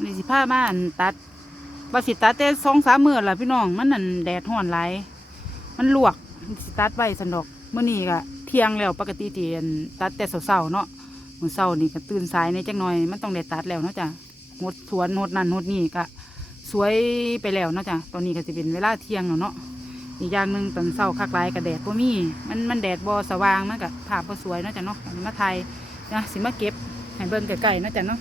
นนี้สิพามาอันตัดว่าสิตัดแต่สองสามมื้อละพี่น้องมันนั่นแดดร้อนไหลมันลวกสิตัดไว้สันดอกเมื้อนี้ก็เที่ยงแล้วปกติที่อันตัดแต่เช้าๆเนาะมื้อเช้านี่ก็ตื่นสายในจักหน่อย มันต้องได้ตัดแล้วเนาะจ้ะหดสวนหดนั่นหดนี่ก็สวยไปแล้วเนาะจ้ะตอนนี้ก็สิเป็นเวลาเที่ยงแล้วเนาะอีกอย่างหนึ่งตอนเช้าคักหลายก็แดดบ่มี มันมันแดดบ่สว่างมันก็ภาพบ่สวยเนาะจ้ะเนาะมาถ่ายนะสิมาเก็บให้เบิ่งใกลๆเนาะจ้ะเนาะ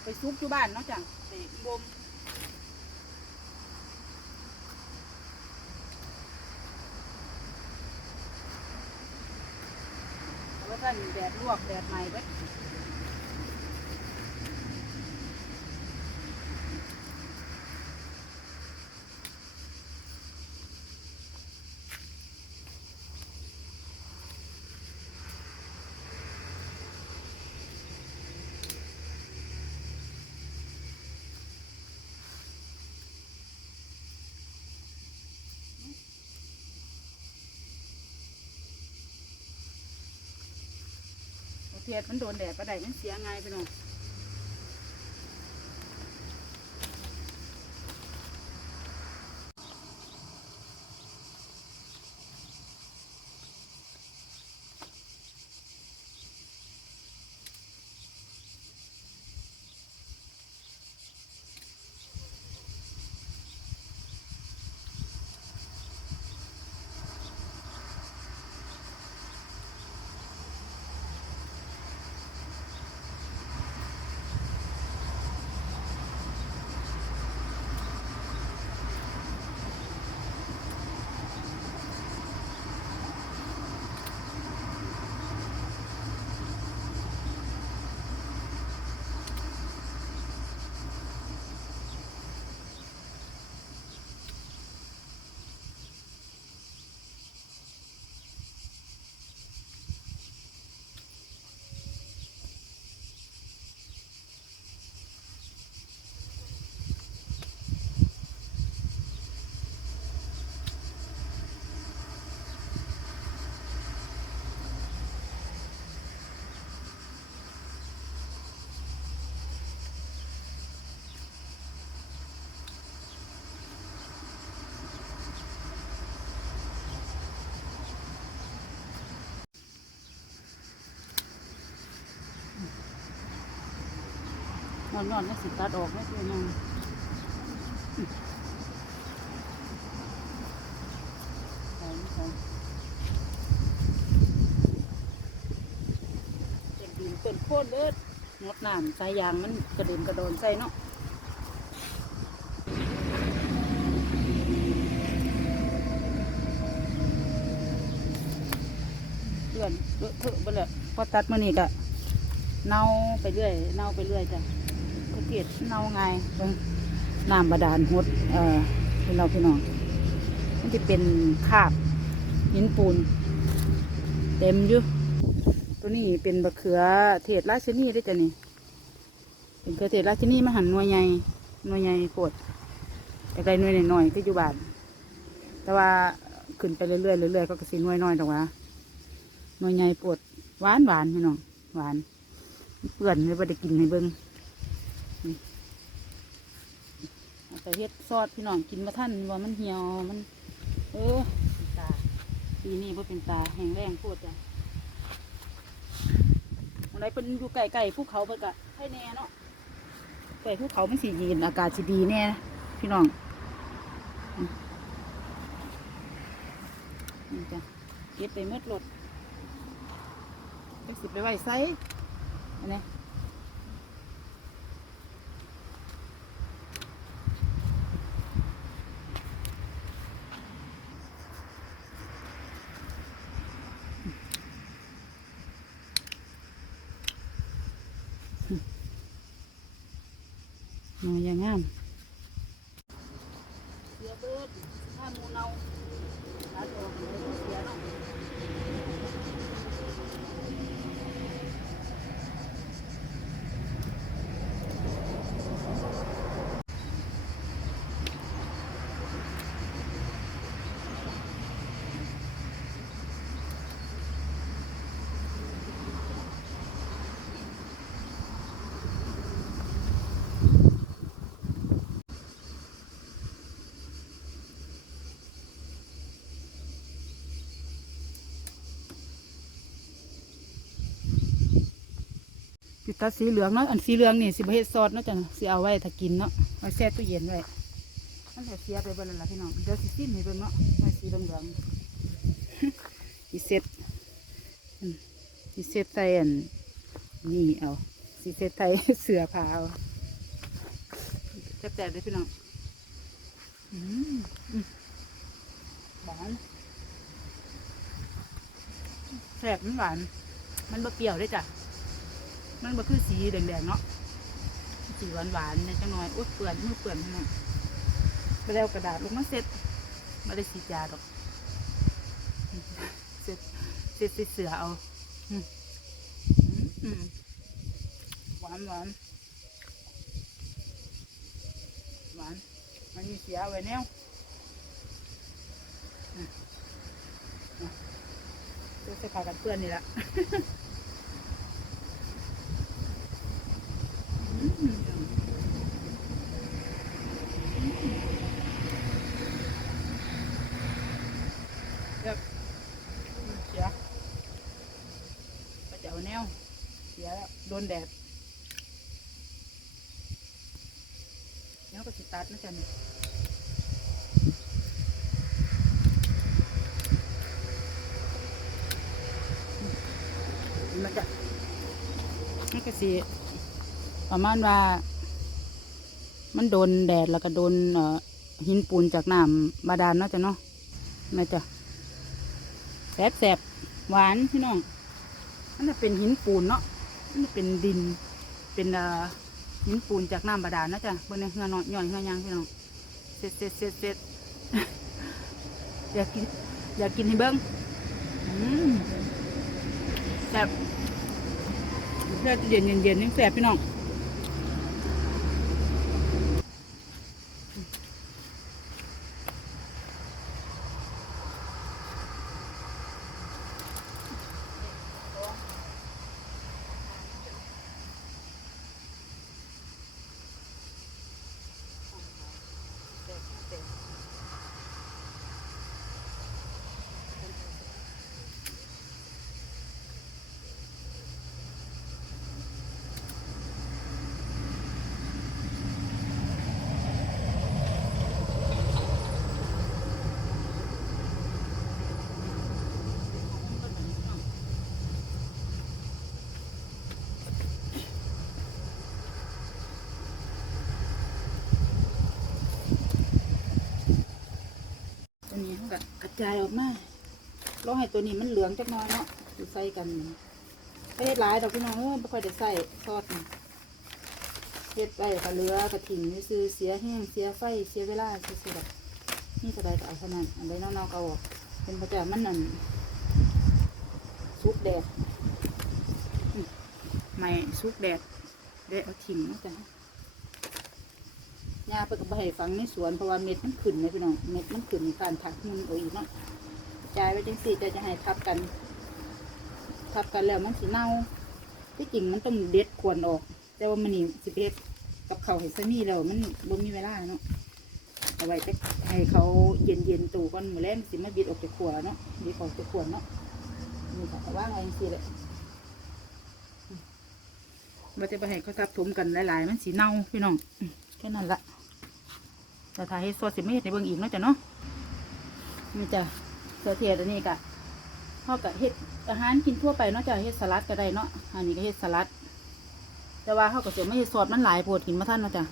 เอาไปซุกอยู่บ้านเนาะจ้ะเด็กบมเอาไว้ท่านแดดลวกแดดใหม่เว้ เทียดมันโดนแดดประไดมันเสียง่ายไปหน่อย อนนอนๆมันสิตัดออกไม่เสียยังเป็นดินเป็นโคตรเลิศงดน้ำสายางมันกระเด็นกระโดนใส่เนาะเลื่อนเลอะเทอะไปเลยพอตัดมานี่ก็เน่าไปเรื่อย เน่าไปเรื่อยจ้ะ ก็เกียดเน่าไงเบิ่งน้ำบาดาลหดเอ่อพี่น้องพี่น้องมันจะเป็นคาบหินปูน เต็มอยู่ตัวนี้เป็นบะเขือเทศราชนีได้จ้ะนี่เป็นเขือเทศราชนีมาหันหน่วยใหญ่หน่วยใหญ่โคตรแต่ไกลหน่วยหน่อยๆก็อยู่บานแต่ว่าขึ้นไปเรื่อยๆเรื่อยๆก็กระสีหน่วยน้อยดอกว่าหน่วยใหญ่ปวดหวานหวานพี่น้องหวานเปื่อนเลยว่ได้กินให้เบิ้งนี่ เอาไปเฮ็ดซอสพี่น้องกินมาท่านว่ามันเหี่ยวมัน เออป็นตาปีนี้ว่าเป็นตาแห้งแรงโคตรจ้ะอะไรเป็นอยู่ไก่ๆภูเขาเพิ่นกะให้แน่เนาะไก่ภูเขามันสีเย็นอากาศสีดีแน่พี่น้องอืมนี่จ้ะเก็บไปเมื่อรถจักสิบไปไว้ไซอันนี้ อย่างงามเสียเบิดถ้าหมูเนาตัดออกเลยบ่เสียเนาะ สิ ตัดสีเหลืองเนาะอันสีเหลืองนี่สิบเฮ็ดซอสเนาะจ้ะสิเอาไว้ถ้ากินเนาะไว้แช่ตู้เย็นไว้มันจะเสียไปเบิ่แล้วล่ะพี่น้องเดี๋ยวสิซิมให้เบิ่งเนาะไว้สีเหลืองๆสิเซ็ตอืมสิเซ็ตใส่อันนี่เอาสิเซ็ตใส่เสือผ้าเอาแซ่บๆเลยพี่น้องอืมอืมหวานแซ่บมันหวานมันบ่เปรี้ยวด้วยจ้ะ มันบ่คือสีแดงๆเนาะสีหวานๆเนี่ยจังหน่อยอุ้ยเปื่อนมือเปื่อนพี่น้องไปแล้วกระดาษลงมาเซ็ตไม่ได้สีจาดอกเซ็ตเซ็ตใส่เสือเอาหวานหวานหวานมันมีเสียไว้แนวอืมอะเสื้อผ้ากันเปื้อนนี่แหละ เลือกเสียก็จะเอาแนว เสียแล้วโดนแดดแล้วก็สิตัดนะจ๊ะนี่มันจะนี่ก็สิ ประมาณว่า มันโดนแดดแล้วก็โดนหินปูนจากน้ำบาดาลเนาะจ้ะเนาะแม่จ้ะแสบแสบหวานพี่น้องมันจะเป็นหินปูนเนาะมันจะเป็นดิน เป็นหินปูนจากน้ำบาดาลนะจ๊ะเบนในเฮือนอนย่อยเฮือยางพี่น้องเสร็จเสร็จเสร็จเสร็จอยากกินอยากกินให้เบิ้งแสบแสบเย็นเย็นเย็นยังแสบพี่น้อง ก็กระจายออกมารองให้ตัวนี้มันเหลืองจักน้อยเนาะอยู่ใส่กันไม่ได้หลายดอกพี่น้องเอ้ยไม่ค่อยได้ใส่ซอสเฮ็ดไปกระเลือกระถิ่นซื้อเสียแห้งเสียไฟเสียเวลาซื้อๆแบบนี่ก็ได้ก็เอาเท่านั้นอันใดเนาๆก็เอาเป็นประจามันนั่นซุกแดดไม่ซุกแดดได้เอาถิ่นนะจ้ะ ยาไปกับใบฟังในสวนเพราะว่าเม็ดมันขึ้นเลยพี่น้องเม็ดมันขึ้นการถักมุนเอาอีกเนาะจ่ายไว้จังสี่จะจะให้ทับกัน ทับกันแล้วมันสีเน่าที่จริงมันต้องเด็ดขวนออก แต่ว่ามันนี่สิเด็ดกับเขาวเห็ดซะนี่แล้วมันบ่มีเวลาเนาะเอาไว้จะให้เขาเย็นเย็นๆตู่ก่อนมือแรงสิมาบิดออกจากขวดเนาะบิดออกจากขวดเนาะนี่ค่ะว่างไว้จังสี่เลยเราจะไปให้เขาทับถมกันหลายๆ มันสีเน่าพี่น้องอืมแค่นั้นละ จะถ่ายให้สดสิไม่เห็นในเบื้องอีกเนาะจ้ะเนาะนี่จ้ะเสือเทียดอันนี้กะเขากะเฮ็ดอาหารกินทั่วไปเนาะจ้ะเฮ็ดสลัดก็ได้เนาะอันนี้ก็เฮ็ดสลัด แต่ว่าเขาก็จะไม่เฮ็ดซอสมันหลายโปวดกินมาท่านเนาะจ้ะ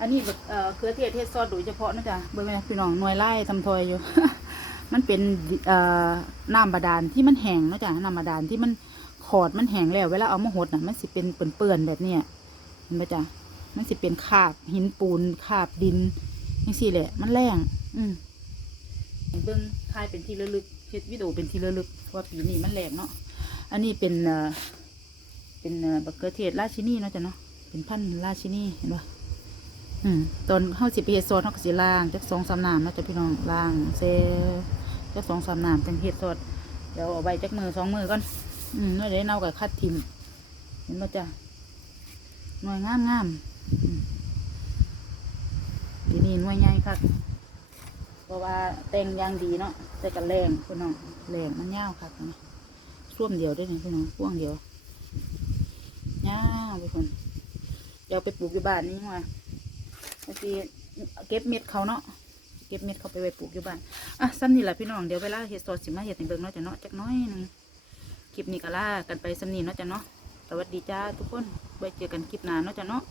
อันนี้เอ่อเขือเทียดเฮ็ดซอสโดยเฉพาะนะจ้ะเบิ่งไหมพี่น้องหน่วยไล่ทำทอยอยู่ มันเป็นเอ่อน้ำบาดาลที่มันแห้งนะจ้ะน้ำบาดาลที่มันขอดมันแห้งแล้วเวลาเอามาหดน่ะมันสิเป็นเปื่อนๆแบบเนี้ยเห็นไหมจ้ะมันสิเป็นคาบหินปูนคาบดิน นี่สิแหละ มันแรงอืมเบิ้งคายเป็นที่ระลึกเฮ็ดวิดีโอเป็นที่ระลึกเพราะว่าปีนี้มันแรงเนาะอันนี้เป็นเอ่อเป็นเอ่อบักเกอร์เทศราชินีเนาะจ้ะเนาะเป็นพันธุ์ราชินีเห็นปะอืมตอนเข้าสิไปเฮ็ดซอสเขาก็สิล้างจักสองสามน้ำเนาะจ้ะพี่น้องล้างเซจักสองสามน้ำจังเฮ็ดซอสเดี๋ยวเอาไว้จักมือสองมือก่อนอืมเมื่อได้เน่ากับคัดทิมเห็นปะจ้ะหน่วยงามงามอืม ทีนี้หน่วยใหญ่ครับเพราะว่าแต่งยางดีเนาะแต่กันแรงพี่น้องแรงมันยาวครับนะส่วมเดียวได้นี่พี่น้องพ่วงเดียวยาวไปคนเดี๋ยวไปปลูกอยู่บ้านนี่ว่าบางทีเก็บเม็ดเขาเนาะเก็บเม็ดเขาไปไว้ปลูกอยู่บ้านอะซ้ำนี่แหละพี่น้องเดี๋ยวเวลาเฮ็ดซอสสิมาเฮ็ดให้เบิ่งเนาะจะเนาะจักน้อยหนึงคลิปนี้ก็ล่ากันไปซ้ำนี้เนาะจะเนาะสวัสดีจ้าทุกคนไว้เจอกันคลิปหน้าเนาะจะเนาะ